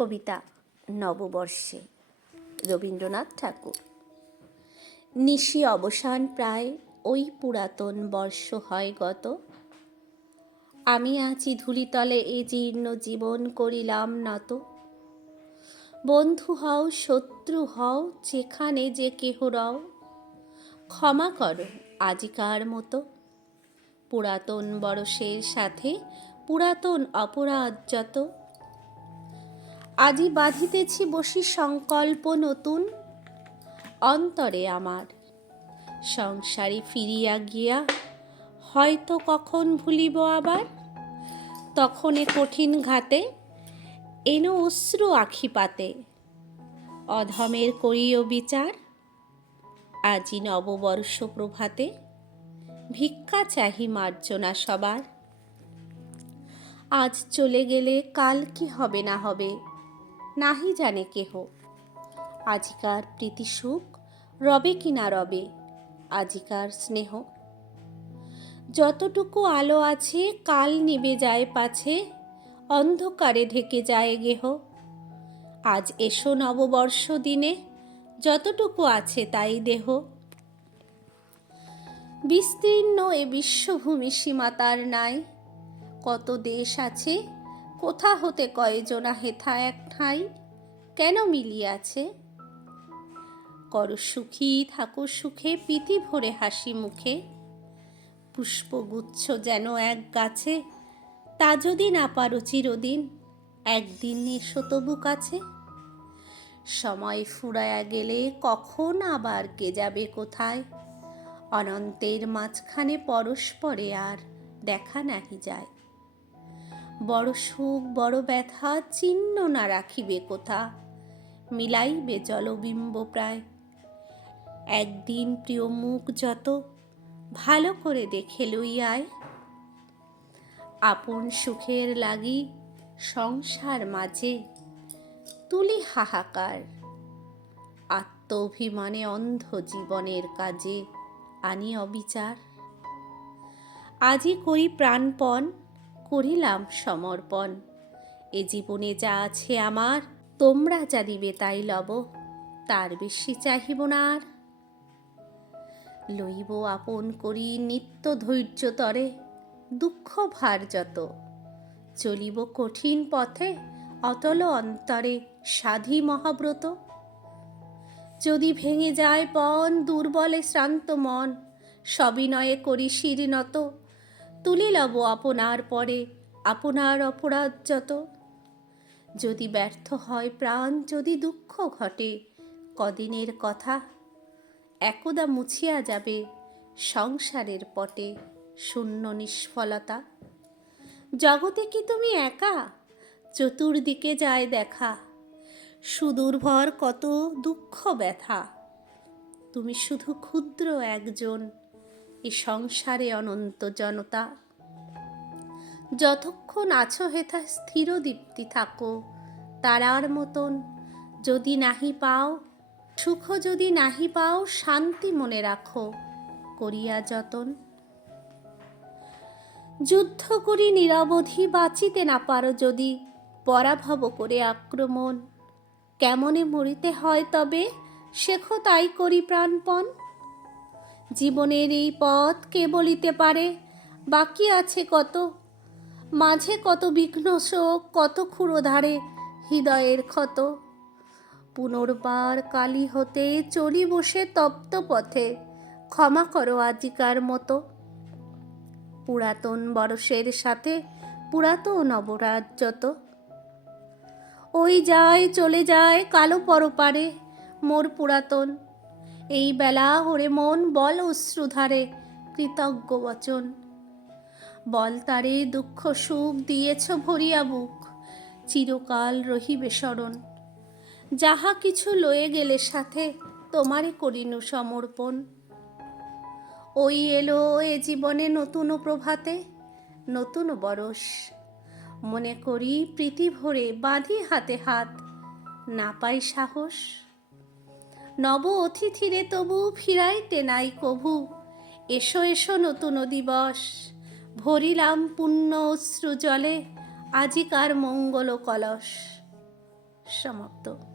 কবিতা নববর্ষে। রবীন্দ্রনাথ ঠাকুর। নিশি অবসান প্রায় ওই পুরাতন বর্ষ হয় গত। আমি আছি ধুলিতলে এ জীর্ণ জীবন করিলাম নত। বন্ধু হও, শত্রু হও, যেখানে যে কেহ রও। ক্ষমা করো আজিকার মতো। পুরাতন বরসের সাথে পুরাতন অপরাধ যত। আজি বাঁধিতেছি বসি সংকল্প নতুন অন্তরে আমার। সংসারে ফিরিয়া গিয়া হয়তো কখন ভুলিব আবার? তখন কঠিন ঘাতে এনো অশ্রু আখি পাতে। অধমের করিও বিচার, আজি নববর্ষ প্রভাতে ভিক্ষা চাহি মার্জনা সবার। আজ চলে গেলে কাল কি হবে না হবে? নাহি জানে কেহ। আজিকার প্রীতি সুখ রবে কি না রবে, আজিকার স্নেহ। যতটুকু আলো আছে, কাল নিবে যায় পাছে, অন্ধকারে ঢেকে যায় গেহ। আজ এসো নববর্ষ দিনে, যতটুকু আছে তাই দেহ। বিস্তীর্ণ এ বিশ্বভূমি সীমাতার নাই, কত দেশ আছে কোথা হতে কয়জনা হেথা এক ঠাঁই? কেন মিলিয়াছে? কর সুখী, থাকো সুখে, পিতি ভরে হাসি মুখে। পুষ্পগুচ্ছ যেন এক গাছে, তা যদি না পারো চিরদিন, একদিন এসো তবু কাছে। সময় ফুরায়া গেলে কখন আবার কে যাবে কোথায়? অনন্তের মাঝখানে পরস্পরে আর দেখা নাহি যায়। বড় সুখ, বড় ব্যথা চিহ্ন না রাখিবে কোথা? মিলাইবে জলবিম্ব প্রায়। একদিন প্রিয় মুখ যত, ভালো করে দেখে লইয়ায় আপন সুখের লাগি সংসার মাঝে তুলি হাহাকার। আত্ম অভিমানে অন্ধ জীবনের কাজে আনি অবিচার। আজই করি প্রাণপণ করিলাম সমর্পণ। এ জীবনে যা আছে আমার, তোমরা যা দিবে তাই লব, তার বেশি চাহিব না আর। লইব আপন করি নিত্য ধৈর্য তরে, দুঃখ ভার যত। চলিব কঠিন পথে অতল অন্তরে সাধি মহাব্রত। যদি ভেঙে যায় পণ, দুর্বলে শ্রান্ত মন, সবিনয়ে করি শিরিনত তুলে লব আপনার পরে, আপনার অপরাধ যত। যদি ব্যর্থ হয় প্রাণ, যদি দুঃখ ঘটে, কদিনের কথা একদা মুছিয়া যাবে সংসারের পটে শূন্য নিষ্ফলতা। জগতে কি তুমি একা? চতুর্দিকে যায় দেখা। সুদূরভর কত দুঃখ ব্যথা। তুমি শুধু ক্ষুদ্র একজন। এ সংসারে অনন্ত জনতা। যতক্ষণ আছো হেথা স্থির দীপ্তি থাকো, তারার মতন যদি নাহি পাও, সুখ যদি নাহি পাও, শান্তি মনে রাখো করিয়া যতন। যুদ্ধ করি নিরবধি বাঁচিতে না পারো যদি পরাভব করে আক্রমণ। কেমনে মরিতে হয় তবে, শেখো তাই করি প্রাণপণ। জীবনের এই পথ কে বলিতে পারে? বাকি আছে কত? মাঝে কত বিঘ্ন শোক, কত ক্ষুরোধারে হৃদয়ের ক্ষত। পুনর্বার কালী হতে চলি বসে তপ্ত পথে, ক্ষমা করো আজিকার মতো। পুরাতন বরসের সাথে পুরাতন অবরাজ যত। ওই যায় চলে যায় কালো পরপারে, মোর পুরাতন এই বেলা হরে মন বল অশ্রুধারে, কৃতজ্ঞ বচন। বল তারে দুঃখ সুখ দিয়েছ ভরিয়া বুক, চিরকাল রহিবে স্মরণ। যাহা কিছু লয়ে গেলে সাথে, তোমারে করিনু সমর্পণ। ওই এলো এ জীবনে নতুন প্রভাতে, নতুন বরস। মনে করি প্রীতি ভরে বাঁধি হাতে হাত, না পাই সাহস। নব অতিথিরে তবু ফিরাইতে নাই কভু। এসো এসো নতুন দিবস। ভরিলাম পুণ্য অশ্রু জলে, আজিকার মঙ্গল কলস। সমাপ্ত।